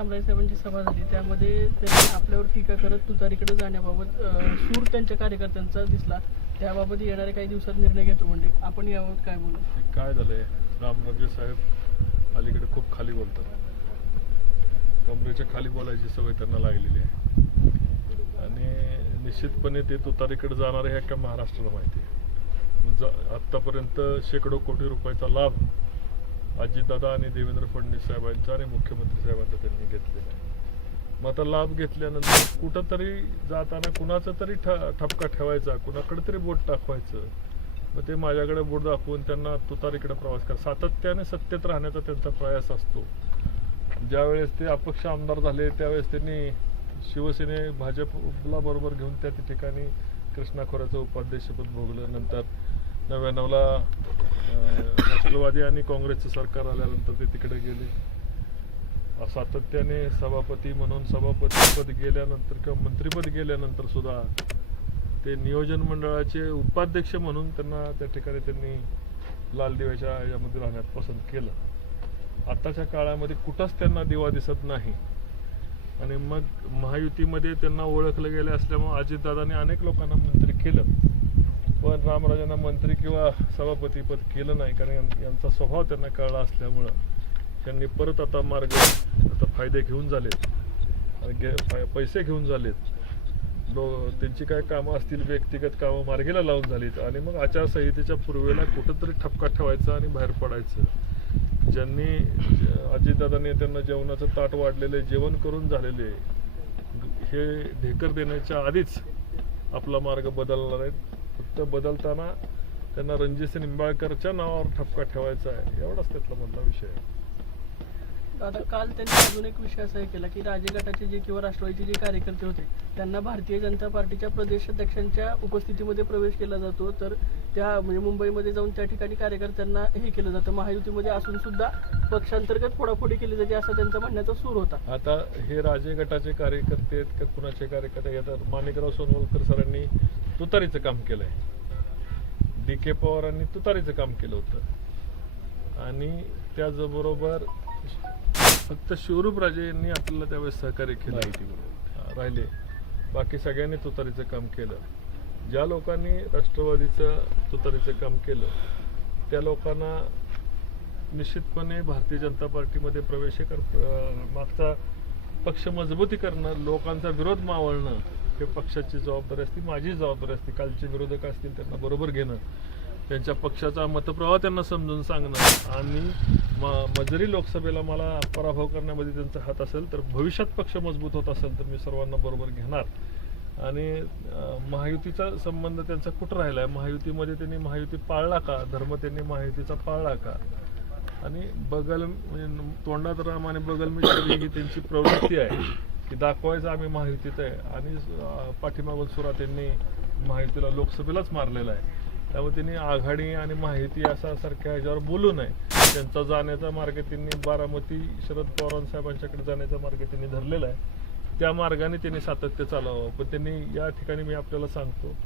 रामराय साहेबांची सभा झाली. त्यामध्ये त्यांनी आपल्यावर टीका करत तुतारीकडे जाण्याबाबत सूर त्यांच्या कार्यकर्त्यांचा दिसला. त्याबाबत येणाऱ्या काही दिवसात निर्णय घेतो म्हणजे. आपण याबाबत काय बोलू? काय झालंय? रामराजे साहेब अलीकडे खूप खाली बोलतात. कमरेच्या खाली बोलायची सवय त्यांना लागलेली आहे. आणि निश्चितपणे ते तुतारीकडे जाणार ह्या का महाराष्ट्राला माहिती आहे. म्हणजे आत्तापर्यंत शेकडो कोटी रुपयाचा लाभ अजितदादा आणि देवेंद्र फडणवीस साहेबांचा आणि मुख्यमंत्री साहेबांचा त्यांनी घेतलेला आहे. मग आता लाभ घेतल्यानंतर कुठंतरी जाताना कुणाचा तरी ठ ठपका ठेवायचा कुणाकडे तरी बोट टाकवायचं. मग ते माझ्याकडे बोट दाखवून त्यांना तुतारीकडे प्रवास करा. सातत्याने सत्तेत राहण्याचा त्यांचा प्रयास असतो. ज्यावेळेस ते अपक्ष आमदार झाले त्यावेळेस त्यांनी शिवसेने भाजपला बरोबर घेऊन त्या ठिकाणी कृष्णा खोऱ्याचं उपाध्यक्षपद भोगलं. नंतर नव्याण्णवला राष्ट्रवादी आणि काँग्रेसचं सरकार आल्यानंतर ते तिकडे गेले. सातत्याने सभापती म्हणून सभापतीपद गेल्यानंतर किंवा मंत्रीपद गेल्यानंतर सुद्धा ते नियोजन मंडळाचे उपाध्यक्ष म्हणून त्यांना त्या ठिकाणी त्यांनी लाल दिव्याच्या यामध्ये राहण्यात पसंत केलं. आताच्या काळामध्ये कुठंच त्यांना दिवा दिसत नाही. आणि मग महायुतीमध्ये त्यांना ओळखलं गेलं असल्यामुळे अजितदादांनी अनेक लोकांना मंत्री केलं. पण रामराजांना मंत्री किंवा सभापतीपद केलं नाही कारण यांचा स्वभाव त्यांना कळला असल्यामुळं. त्यांनी परत आता मार्ग आता फायदे घेऊन झालेत. आणि फाय- पैसे घेऊन झालेत. लो त्यांची काय कामं असतील व्यक्तिगत कामं मार्गीला लावून झालीत. आणि मग आचारसंहितेच्या पूर्वेला कुठंतरी ठपका ठेवायचा आणि बाहेर पडायचं. ज्यांनी ज- अजितदादांनी त्यांना जेवणाचं ताट वाढलेले जेवण करून झालेले हे ढेकर देण्याच्या आधीच आपला मार्ग बदलणार आहेत. फक्त बदलताना त्यांना रणजित निंबाळकरच्या नावावर ठपका ठेवायचा आहे. एवढाच त्यातला मधला विषय आहे. आता काल त्यांनी अजून एक विषय असा हे केला की राजे गटाचे जे किंवा राष्ट्रवादीचे जे कार्यकर्ते होते त्यांना भारतीय जनता पार्टीच्या प्रदेशाध्यक्षांच्या उपस्थितीमध्ये प्रवेश केला जातो. तर त्या म्हणजे मुंबईमध्ये जाऊन त्या ठिकाणी कार्यकर्त्यांना हे केलं जातं. महायुतीमध्ये असून सुद्धा पक्षांतर्गत फोडाफोडी केली जाते असा त्यांचा म्हणण्याचा सूर होता. आता हे राजे गटाचे कार्यकर्ते आहेत का कुणाचे कार्यकर्ते येतात माणिकराव सोनवलकर सरांनी तुतारीचं काम केलंय. डी के पवारांनी तुतारीचं काम केलं होतं. आणि त्याचबरोबर फक्त शिवरूप राजे यांनी आपल्याला त्यावेळेस सहकार्य केलं. राहिले. बाकी सगळ्यांनी तुतारीचं काम केलं. ज्या लोकांनी राष्ट्रवादीचं तुतारीचं काम केलं त्या लोकांना निश्चितपणे भारतीय जनता पार्टीमध्ये प्रवेश कर मागचा पक्ष मजबूती करणं लोकांचा विरोध मावळणं हे पक्षाची जबाबदारी असते माझी जबाबदारी असते. कालचे विरोधक असतील त्यांना बरोबर घेणं. त्यांच्या पक्षाचा मतप्रवाह त्यांना समजून सांगणं. आणि म मजरी लोकसभेला मला पराभव करण्यामध्ये त्यांचा हात असेल तर भविष्यात पक्ष मजबूत होत असेल तर मी सर्वांना बरोबर घेणार. आणि महायुतीचा संबंध त्यांचा कुठं राहिला आहे महायुतीमध्ये त्यांनी महायुती पाळला का? धर्म त्यांनी महायुतीचा पाळला का? आणि बगल म्हणजे तोंडात राम आणि बगल मिळाली ही त्यांची प्रवृत्ती आहे. की दाखवायचं आम्ही महायुतीत आहे आणि अं, पाठीमागून सुरा त्यांनी महायुतीला लोकसभेलाच मारलेला आहे. त्यामुळे त्यांनी आघाडी आणि माहिती असा सारख्या ह्याच्यावर बोलू नये. त्यांचा जाण्याचा मार्ग त्यांनी बारामती शरद पवार साहेबांच्याकडे जाण्याचा मार्ग त्यांनी धरलेला आहे. त्या मार्गाने त्यांनी सातत्य चालावं पण त्यांनी या ठिकाणी मी आपल्याला सांगतो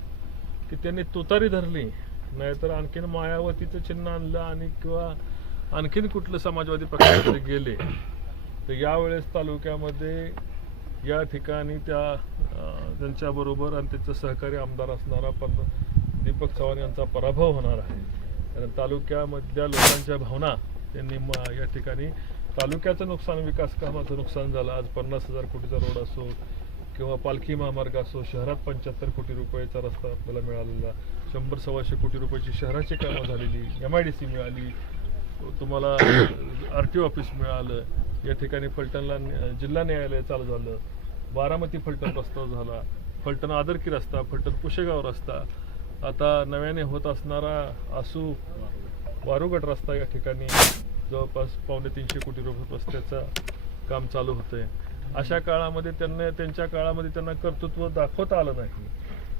की त्यांनी तुतारी धरली. नाहीतर आणखीन मायावतीचं चिन्ह आणलं आणि किंवा आणखीन कुठलं समाजवादी पक्षाकडे गेले. तर यावेळेस तालुक्यामध्ये या ठिकाणी त्या त्यांच्याबरोबर आणि त्यांचं सहकारी आमदार असणारा पण दीपक चव्हाण यांचा पराभव होणार आहे. कारण तालुक्यामधल्या लोकांच्या भावना त्यांनी म- या ठिकाणी तालुक्याचं नुकसान विकास कामाचं नुकसान झालं. आज पन्नास हजार कोटीचा रोड असो किंवा पालखी महामार्ग असो शहरात पंच्याहत्तर कोटी रुपयाचा रस्ता आपल्याला मिळालेला. शंभर सव्वाशे कोटी रुपयाची शहराची कामं झालेली. एम आय डी सी मिळाली. तुम्हाला आर टी ऑफिस मिळालं. या ठिकाणी फलटणला न्या- जिल्हा न्यायालय चालू झालं. बारामती फलटण रस्ता झाला. फलटण आदरकी रस्ता फलटण पुशेगाव रस्ता. आता नव्याने होत असणारा आसू वारुगड रस्ता या ठिकाणी जवळपास पावणे तीनशे कोटी रुपये रस्त्याचं काम चालू होतंय. अशा काळामध्ये त्यांना त्यांच्या काळामध्ये त्यांना कर्तृत्व दाखवता आलं नाही.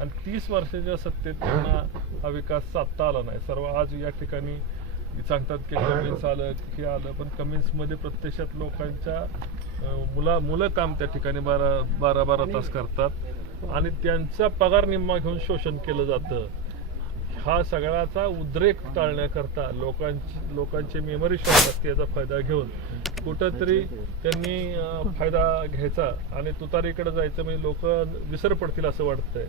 आणि तीस वर्षाच्या सत्तेत त्यांना हा विकास साधता आला नाही. सर्व आज या ठिकाणी सांगतात की कमिन्स आलं हे आलं. पण कमिन्समध्ये प्रत्यक्षात लोकांच्या मुला मुलं काम त्या ठिकाणी बारा बारा बारा तास करतात. आणि त्यांचा पगार निम्मा घेऊन शोषण केलं जातं. हा सगळ्याचा उद्रेक टाळण्याकरता लोकांची लोकांचे मेमरी शॉक असते याचा फायदा घेऊन. कुठंतरी त्यांनी फायदा घ्यायचा. आणि तुतारीकडे जायचं म्हणजे लोक विसर पडतील असं वाटतंय.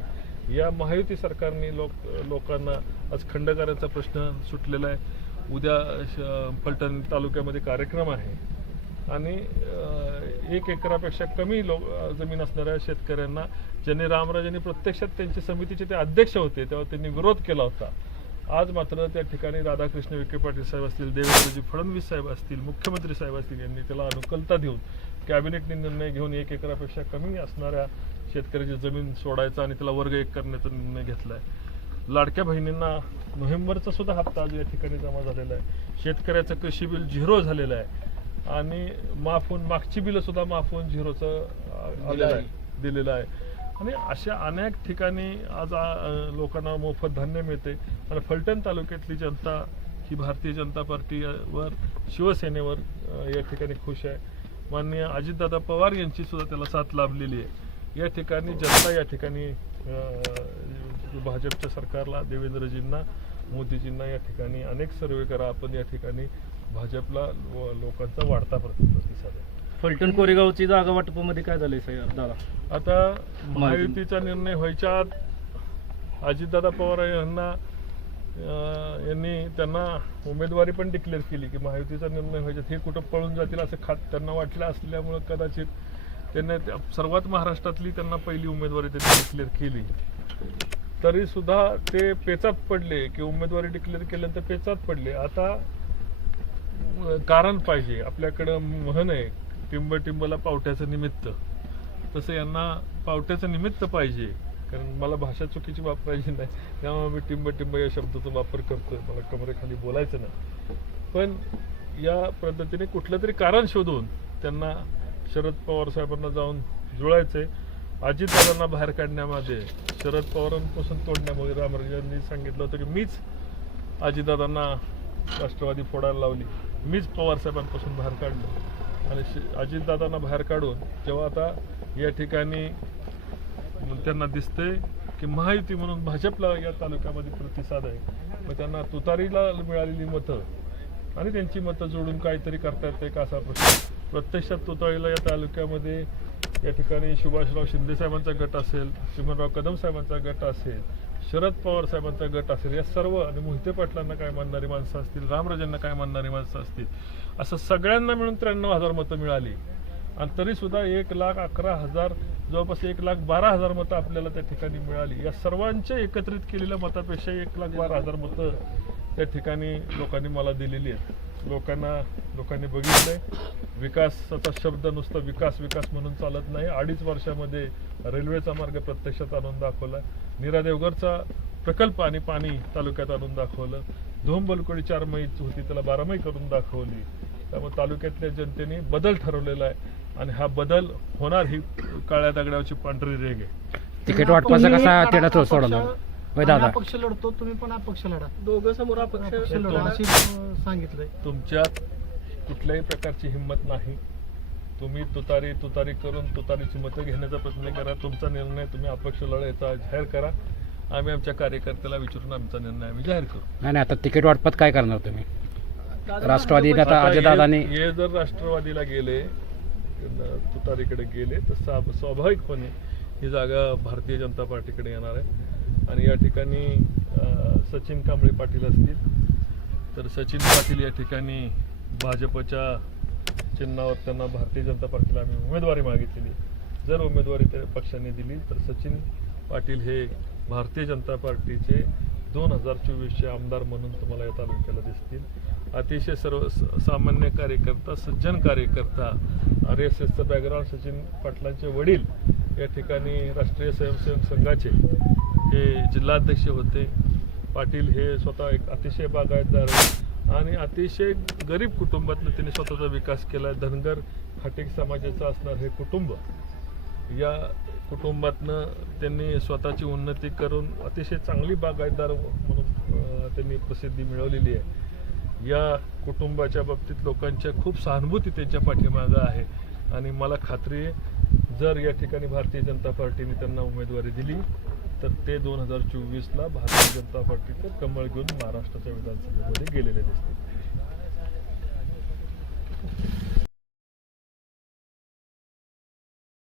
या महायुती सरकारने लोक लोकांना आज खंडकाराचा प्रश्न सुटलेला आहे. उद्या श- तालुक्यामध्ये कार्यक्रम आहे. आणि एक एकरापेक्षा कमी लोक जमीन असणाऱ्या शेतकऱ्यांना ज्यांनी रामराजांनी प्रत्यक्षात त्यांच्या समितीचे ते अध्यक्ष होते तेव्हा त्यांनी विरोध केला होता. आज मात्र त्या ठिकाणी राधाकृष्ण विखे पाटील साहेब असतील देवेंद्रजी फडणवीस साहेब असतील मुख्यमंत्री साहेब असतील यांनी त्याला अनुकूलता देऊन कॅबिनेटने निर्णय घेऊन एक एकरापेक्षा कमी असणाऱ्या शेतकऱ्याची जमीन सोडायचा आणि त्याला वर्ग एक करण्याचा निर्णय घेतला आहे लाडक्या बहिणींना नोव्हेंबरचा सुद्धा हप्ता आज या ठिकाणी जमा झालेला आहे. शेतकऱ्याचं कृषी बिल झिरो झालेलं आहे. आणि माफ होऊन मागची बिलं सुद्धा माफ होऊन झिरोचं आलेलं आहे दिलेलं आहे. आणि अशा अनेक ठिकाणी आज लोकांना मोफत धान्य मिळते. आणि फलटण तालुक्यातली जनता ही भारतीय जनता पार्टीवर शिवसेनेवर या ठिकाणी खुश आहे. माननीय अजितदादा पवार यांची सुद्धा त्याला साथ लाभलेली आहे. या ठिकाणी जनता या ठिकाणी अं, भाजपच्या सरकारला देवेंद्रजींना मोदीजींना या ठिकाणी अनेक सर्वे करा. आपण या ठिकाणी भाजपला लोकांचा वाढता प्रति- प्रतिसाद आहे. फलटण कोरेगावची जागा वाटपामध्ये काय झालंय दादा. आता महायुतीचा निर्णय व्हायच्या आत अजितदादा पवार यांना यांनी त्यांना उमेदवारी पण डिक्लेअर केली की महायुतीचा निर्णय व्हायच्या हे कुठं पळून जातील असं खात त्यांना वाटलं असल्यामुळं कदाचित त्यांनी त्या- सर्वात महाराष्ट्रातली त्यांना पहिली उमेदवारी त्यांनी डिक्लेअर केली. तरी सुद्धा ते पेचात पडले की उमेदवारी डिक्लेअर केल्यानंतर पेचात पडले. आता कारण पाहिजे. आपल्याकडं म्हण आहे टिंब टिंबला पावट्याचं निमित्त. तसं यांना पावट्याचं निमित्त पाहिजे. कारण मला भाषा चुकीची वापरायची नाही. त्यामुळे मी टिंब टिंब या शब्दाचा वापर करतोय. मला कमरेखाली बोलायचं नाही. पण या पद्धतीने कुठलं तरी कारण शोधून त्यांना शरद पवार साहेबांना जाऊन जुळायचं आहे अजितदादांना बाहेर काढण्यामध्ये शरद पवारांपासून तोडण्यामध्ये रामराजांनी सांगितलं होतं की मीच अजितदादांना राष्ट्रवादी फोडायला लावली. मीच पवार साहेबांपासून बाहेर काढलं. आणि श- अजितदादांना बाहेर काढून जेव्हा आता या ठिकाणी त्यांना दिसते की महायुती म्हणून भाजपला या तालुक्यामध्ये प्रतिसाद आहे मग त्यांना तुतारीला मिळालेली मतं आणि त्यांची मतं जोडून काहीतरी करता येते का असा प्रश्न. प्रत्यक्षात तुतारीला या तालुक्यामध्ये या ठिकाणी सुभाषराव शिंदे साहेबांचा गट असेल चिमनराव कदम साहेबांचा गट असेल शरद पवार साहेबांचा गट असेल या सर्व आणि मोहिते पाटलांना काय मानणारी माणसं असतील रामराजांना काय मानणारी माणसं असतील असं सगळ्यांना मिळून त्र्याण्णव हजार मतं मिळाली. आणि तरी सुद्धा एक लाख अकरा हजार जवळपास एक लाख बारा हजार मतं आपल्याला त्या ठिकाणी मिळाली. या सर्वांच्या एकत्रित केलेल्या मतापेक्षा एक लाख बारा हजार मतं त्या ठिकाणी लोकांनी मला दिलेली आहेत. लोकांना लोकांनी बघितलंय. विकासाचा शब्द नुसता विकास विकास म्हणून चालत नाही. अडीच वर्षामध्ये रेल्वेचा मार्ग प्रत्यक्षात आणून दाखवला. नीरा देवगडचा प्रकल्प आणि पाणी तालुक्यात आणून दाखवलं. धोंबलकोडी चार मै होती त्याला बारामई करून दाखवली. त्यामुळे तालुक्यातल्या जनतेने बदल ठरवलेला आहे. आणि हा बदल होणार ही काळ्या दगडावरची पांढरी रेग आहे. तिकीट वाटपाचा कसा सोडवणार? होय दादा. अपक्ष लढतो तुम्ही पण अपक्ष लढा. दोघं समोर अपक्ष अपक्ष लढा लढा. अशी अं, सांगितलंय. तुमच्यात कुठल्याही प्रकारची हिंमत नाही. तुम्ही तुतारी तुतारी करून तुतारीची मतं घेण्याचा प्रयत्न करा. तुमचा निर्णय तुम्ही अपक्ष लढायचा जाहीर करा. आम्ही आमच्या कार्यकर्त्याला विचारून आमचा निर्णय आम्ही जाहीर करू. नाही नाही आता तिकीट वाटपात काय करणार तुम्ही? दादा, राष्ट्रवादीने आता आता अजयदादांनी हे हे जर राष्ट्रवादीला गेले न- तुतारीकडे गेले तर स्वा- स्वाभाविकपणे ही जागा भारतीय जनता पार्टीकडे येणार आहे. आणि या ठिकाणी सचिन कांबळे पाटील असतील. तर सचिन पाटील या ठिकाणी भाजपच्या चिन्हावर त्यांना भारतीय जनता पार्टीला आम्ही उमेदवारी मागितलेली. जर उमेदवारी त्या पक्षाने दिली तर सचिन पाटील हे भारतीय जनता पार्टीचे दोन हजार चोवीसचे आमदार म्हणून तुम्हाला या तालुक्याला दिसतील. अतिशय सर्व सामान्य कार्यकर्ता सज्जन कार्यकर्ता आर एस एसचं बॅकग्राऊंड सचिन पाटलांचे वडील या ठिकाणी राष्ट्रीय स्वयंसेवक संघाचे हे जिल्हाध्यक्ष होते. पाटील हे स्वतः एक अतिशय बागायतदार आणि अतिशय गरीब कुटुंबातनं त्यांनी स्वतःचा विकास केला. धनगर फाटिक समाजाचं असणार हे कुटुंब. या कुटुंबातनं त्यांनी स्वतःची उन्नती करून अतिशय चांगली बागायतदार म्हणून त्यांनी प्रसिद्धी मिळवलेली आहे. या कुटुंबाच्या बाबतीत लोकांच्या खूप सहानुभूती त्यांच्या पाठीमागं आहे. आणि मला खात्री आहे जर या ठिकाणी भारतीय जनता पार्टीने त्यांना उमेदवारी दिली तर ते दोन हजार चोवीसला भारतीय जनता पार्टीचं कमळ घेऊन महाराष्ट्राच्या विधानसभेमध्ये गेलेले दिसते